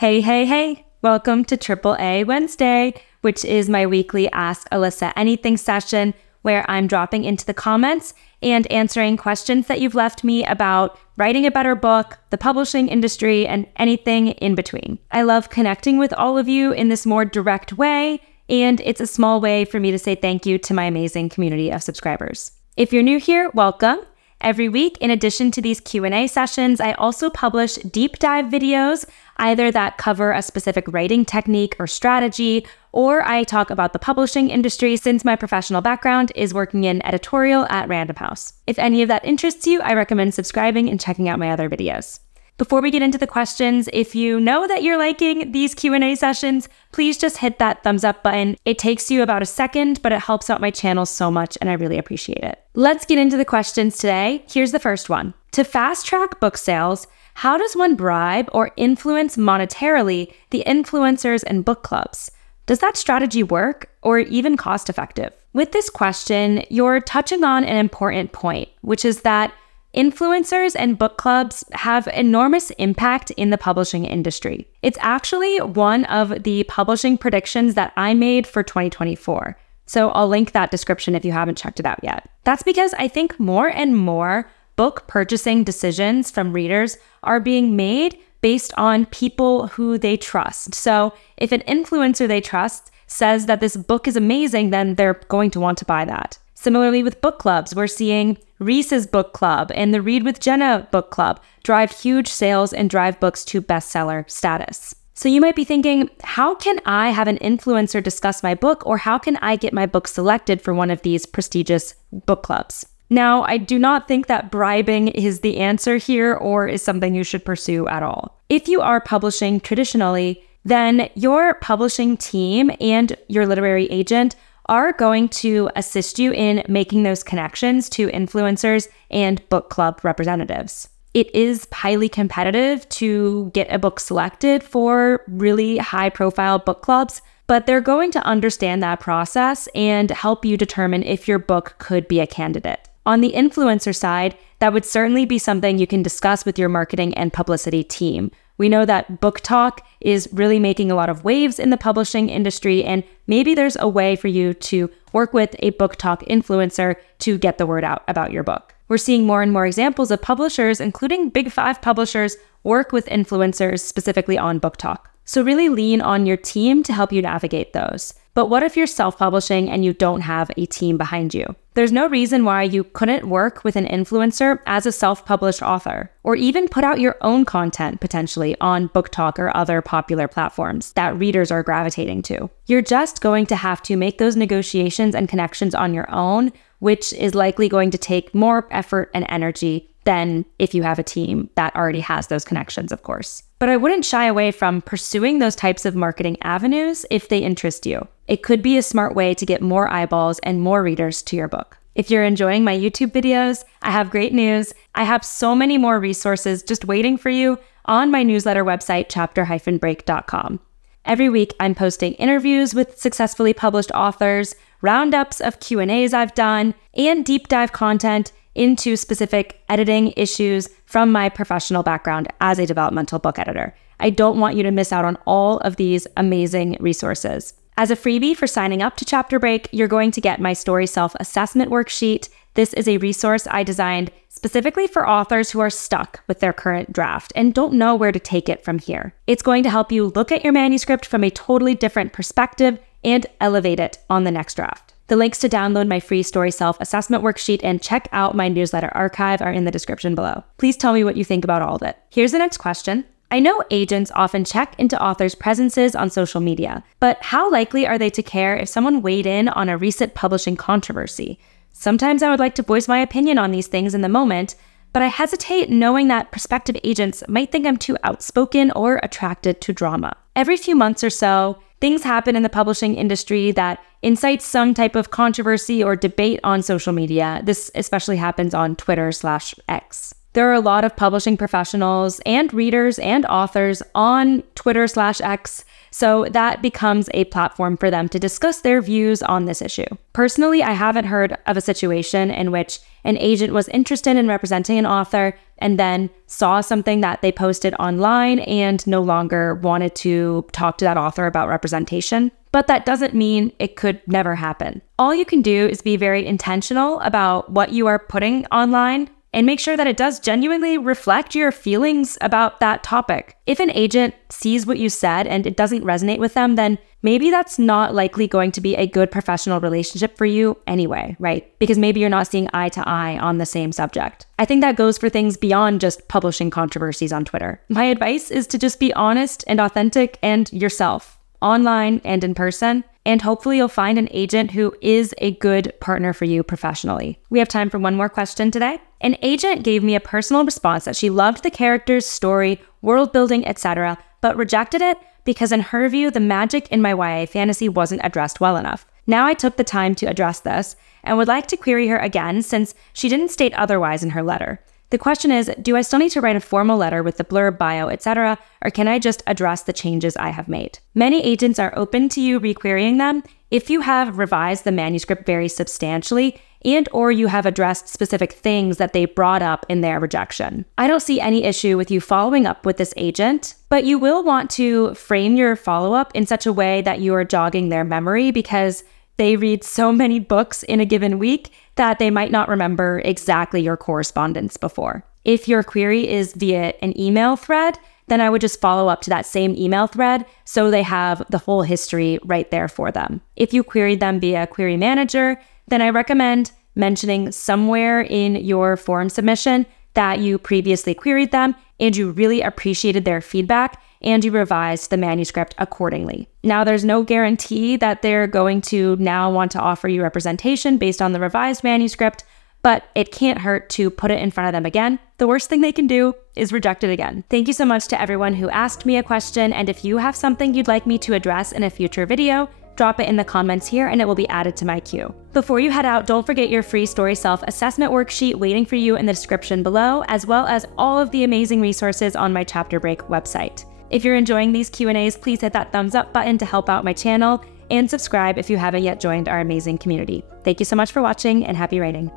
Hey, hey, hey! Welcome to AAA Wednesday, which is my weekly Ask Alyssa Anything session where I'm dropping into the comments and answering questions that you've left me about writing a better book, the publishing industry, and anything in between. I love connecting with all of you in this more direct way, and it's a small way for me to say thank you to my amazing community of subscribers. If you're new here, welcome. Every week, in addition to these Q&A sessions, I also publish deep dive videos, either that cover a specific writing technique or strategy, or I talk about the publishing industry since my professional background is working in editorial at Random House. If any of that interests you, I recommend subscribing and checking out my other videos. Before we get into the questions, if you know that you're liking these Q&A sessions, please just hit that thumbs up button. It takes you about a second, but it helps out my channel so much, and I really appreciate it. Let's get into the questions today. Here's the first one. To fast track book sales, how does one bribe or influence monetarily the influencers and book clubs? Does that strategy work or even cost effective? With this question, you're touching on an important point, which is that influencers and book clubs have enormous impact in the publishing industry. It's actually one of the publishing predictions that I made for 2024. So I'll link that description if you haven't checked it out yet. That's because I think more and more book purchasing decisions from readers are being made based on people who they trust. So if an influencer they trust says that this book is amazing, then they're going to want to buy that. Similarly with book clubs, we're seeing Reese's Book Club and the Read with Jenna Book Club drive huge sales and drive books to bestseller status. So you might be thinking, how can I have an influencer discuss my book, or how can I get my book selected for one of these prestigious book clubs? Now, I do not think that bribing is the answer here or is something you should pursue at all. If you are publishing traditionally, then your publishing team and your literary agent are going to assist you in making those connections to influencers and book club representatives. It is highly competitive to get a book selected for really high-profile book clubs, but they're going to understand that process and help you determine if your book could be a candidate. On the influencer side, that would certainly be something you can discuss with your marketing and publicity team. We know that book talk is really making a lot of waves in the publishing industry, and maybe there's a way for you to work with a book talk influencer to get the word out about your book. We're seeing more and more examples of publishers, including Big 5 publishers, work with influencers specifically on book talk. So really lean on your team to help you navigate those. But what if you're self-publishing and you don't have a team behind you? There's no reason why you couldn't work with an influencer as a self-published author, or even put out your own content potentially on BookTok or other popular platforms that readers are gravitating to. You're just going to have to make those negotiations and connections on your own, which is likely going to take more effort and energy than if you have a team that already has those connections, of course. But I wouldn't shy away from pursuing those types of marketing avenues if they interest you. It could be a smart way to get more eyeballs and more readers to your book. If you're enjoying my YouTube videos, I have great news. I have so many more resources just waiting for you on my newsletter website, chapter-break.com. Every week, I'm posting interviews with successfully published authors, roundups of Q&As I've done, and deep dive content into specific editing issues from my professional background as a developmental book editor. I don't want you to miss out on all of these amazing resources. As a freebie for signing up to Chapter Break, you're going to get my story self-assessment worksheet. This is a resource I designed specifically for authors who are stuck with their current draft and don't know where to take it from here. It's going to help you look at your manuscript from a totally different perspective and elevate it on the next draft. The links to download my free story self-assessment worksheet and check out my newsletter archive are in the description below. Please tell me what you think about all of it. Here's the next question. I know agents often check into authors' presences on social media, but how likely are they to care if someone weighed in on a recent publishing controversy? Sometimes I would like to voice my opinion on these things in the moment, but I hesitate knowing that prospective agents might think I'm too outspoken or attracted to drama. Every few months or so, things happen in the publishing industry that incites some type of controversy or debate on social media. This especially happens on Twitter/X. There are a lot of publishing professionals and readers and authors on Twitter/X, so that becomes a platform for them to discuss their views on this issue. Personally, I haven't heard of a situation in which an agent was interested in representing an author and then saw something that they posted online and no longer wanted to talk to that author about representation. But that doesn't mean it could never happen. All you can do is be very intentional about what you are putting online and make sure that it does genuinely reflect your feelings about that topic. If an agent sees what you said and it doesn't resonate with them, then maybe that's not likely going to be a good professional relationship for you anyway, right? Because maybe you're not seeing eye to eye on the same subject. I think that goes for things beyond just publishing controversies on Twitter. My advice is to just be honest and authentic and yourself, online and in person, and hopefully you'll find an agent who is a good partner for you professionally. We have time for one more question today. An agent gave me a personal response that she loved the characters, story, world building, etc., but rejected it because in her view, the magic in my YA fantasy wasn't addressed well enough. Now I took the time to address this and would like to query her again since she didn't state otherwise in her letter. The question is, do I still need to write a formal letter with the blurb, bio, etc., or can I just address the changes I have made? Many agents are open to you requerying them if you have revised the manuscript very substantially and or you have addressed specific things that they brought up in their rejection. I don't see any issue with you following up with this agent, but you will want to frame your follow-up in such a way that you are jogging their memory because they read so many books in a given week that they might not remember exactly your correspondence before. If your query is via an email thread, then I would just follow up to that same email thread so they have the whole history right there for them. If you queried them via Query Manager, then I recommend mentioning somewhere in your form submission that you previously queried them and you really appreciated their feedback and you revised the manuscript accordingly. Now, there's no guarantee that they're going to now want to offer you representation based on the revised manuscript, but it can't hurt to put it in front of them again. The worst thing they can do is reject it again. Thank you so much to everyone who asked me a question, and if you have something you'd like me to address in a future video, drop it in the comments here and it will be added to my queue. Before you head out, don't forget your free story self-assessment worksheet waiting for you in the description below, as well as all of the amazing resources on my Chapter Break website. If you're enjoying these Q&As, please hit that thumbs up button to help out my channel and subscribe if you haven't yet joined our amazing community. Thank you so much for watching and happy writing.